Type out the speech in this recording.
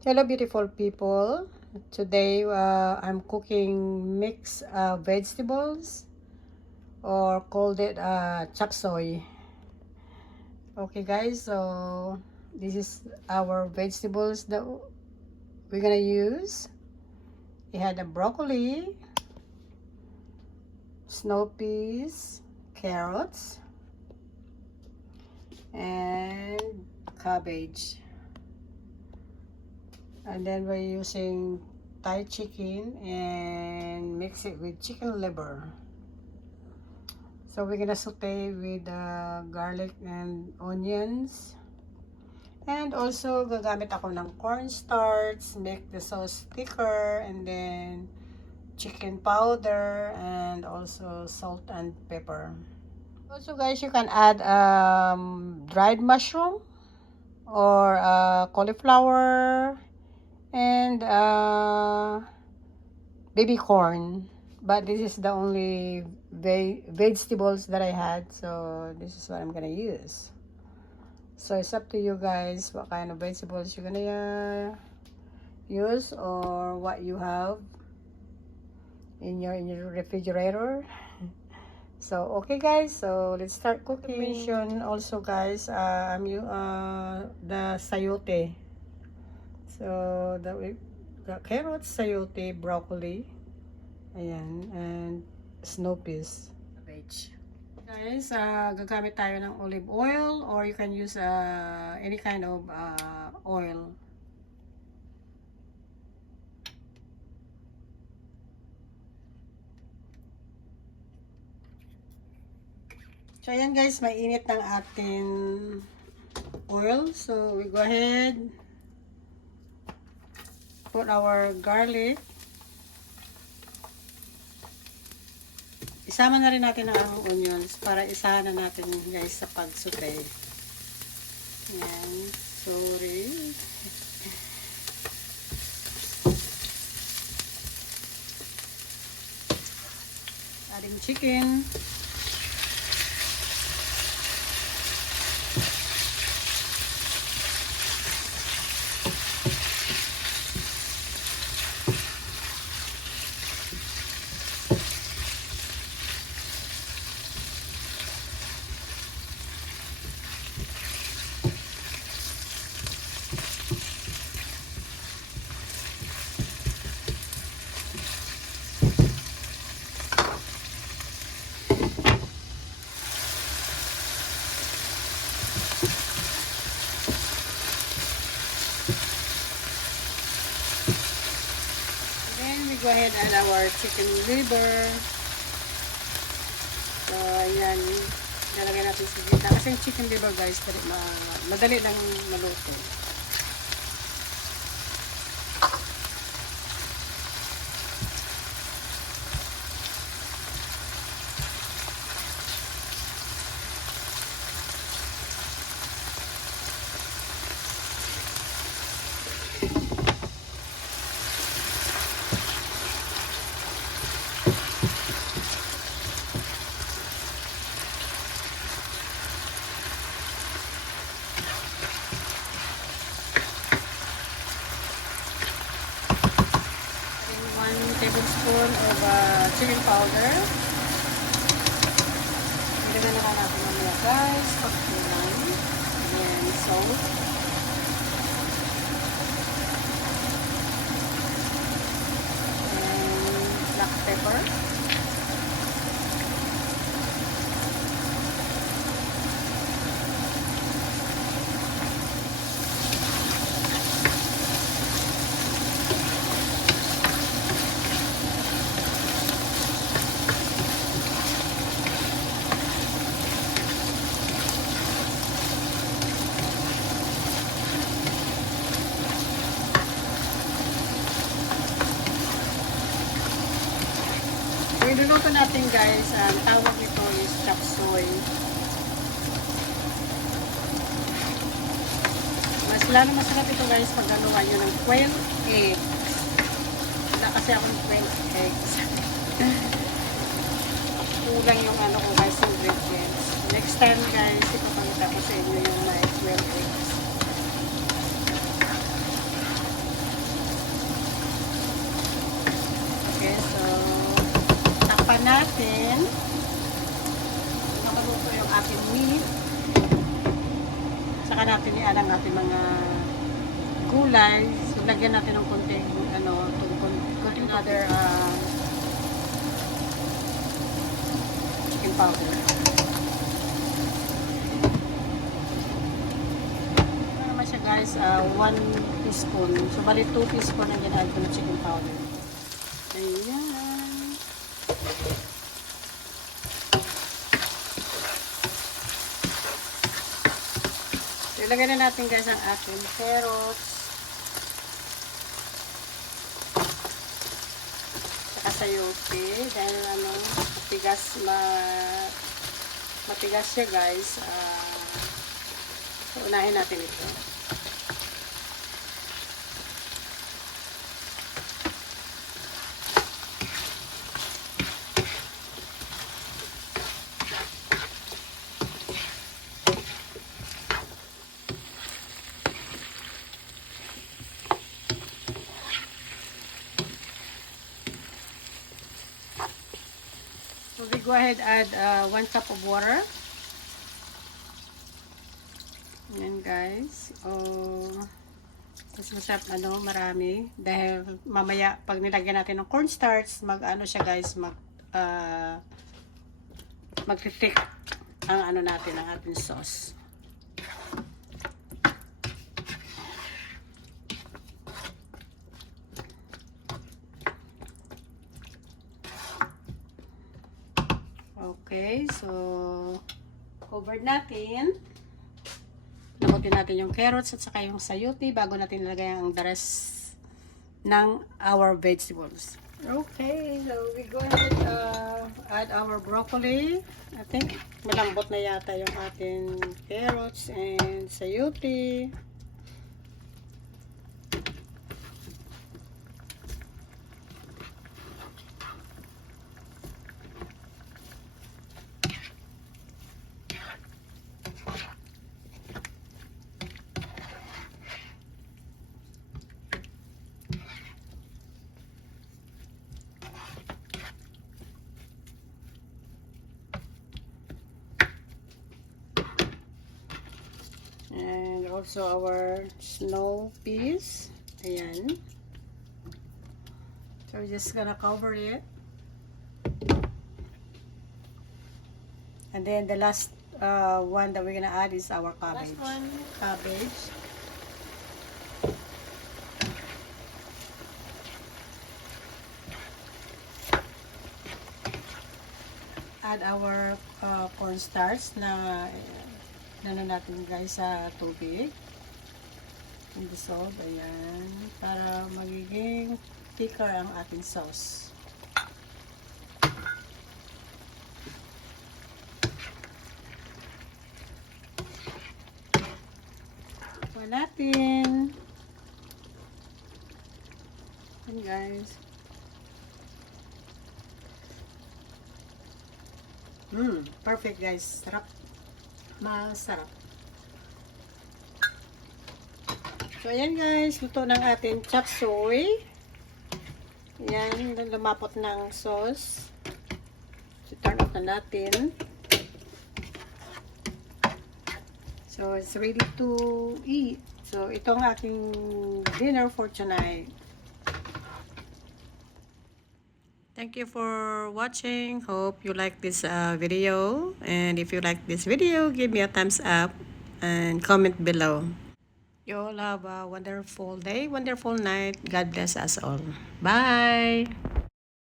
Hello beautiful people. Today I'm cooking mixed vegetables or called it chop soy. Okay guys, so this is our vegetables that we're gonna use. We had a broccoli, snow peas, carrots, and cabbage. And then we're using Thai chicken and mix it with chicken liver. So we're gonna saute with garlic and onions. And also gagamit ako ng cornstarch, make the sauce thicker, and then chicken powder and also salt and pepper. Also guys, you can add dried mushroom or cauliflower and baby corn, but this is the only vegetables that I had, so this is what I'm gonna use. So it's up to you guys what kind of vegetables you're gonna use or what you have in your refrigerator. So okay guys, so let's start cooking. Mention also guys, the sayote. So the carrots, sayote, broccoli, ayan, and snow peas, cabbage. Guys, gagamit tayo ng olive oil or you can use any kind of oil. So ayan guys, mainit ng ating oil. So we go ahead, put our garlic. Isama na rin natin ang onions para isahan na natin guys sa pag-saute. Ayan. Sorry. Adding chicken. Go ahead and add our chicken liver. So, ayan. Lalagay natin sa gitna. Kasi yung chicken liver guys, madali lang maluto. Tablespoon of chicken powder. Ilagyan na natin mamaya guys, pagkulang. And salt. And black pepper. Iluluto natin guys, tawag nito is chop soy. Mas lalo masarap ito guys pag galuhan nyo ng 12 eggs. Wala kasi akong 12 eggs. Kulang yung ano ko guys, ingredients. Next time guys, ipapakita ko sa inyo yung may 12 eggs. natin. Nakaluto yung ating meat. Saka natin i-add ang ating mga gulay. So, lagyan natin ng konting, konting other chicken powder. Ano naman siya guys, 1 teaspoon. So, bali 2 teaspoon ang ginag ko ng chicken powder. Ayan. So, ilagay na natin guys ang ating carrots. Saka sayote. Dahil matigas siya guys. So, unahin natin ito. So we go ahead add 1 cup of water. Ayan guys. Tapos masarap marami. Dahil mamaya pag nilagyan natin ng cornstarch, mag-ano siya guys, mag-thick ang natin, ang ating sauce. Okay, so covered natin. Lamutin natin yung carrots at saka yung sayote bago natin ilagay ang the rest ng our vegetables. Okay, so we go ahead add our broccoli. I think malambot na yata yung ating carrots and sayote. And also our snow peas. Ayan. So we're just gonna cover it. And then the last one that we're gonna add is our cabbage. Last one, cabbage. Add our cornstarch na natin guys sa tubig. And dissolve, ayan. Para magiging thicker ang ating sauce. Ito natin. Ayan guys. Perfect guys. Sarap. Masarap. So, ayan guys. Luto ng ating chop suey. Ayan. Lumapot ng sauce. So, turn off na natin. So, it's ready to eat. So, itong aking dinner for tonight. Thank you for watching. Hope you like this video. And if you like this video, give me a thumbs up and comment below. You all have a wonderful day, wonderful night. God bless us all. Bye!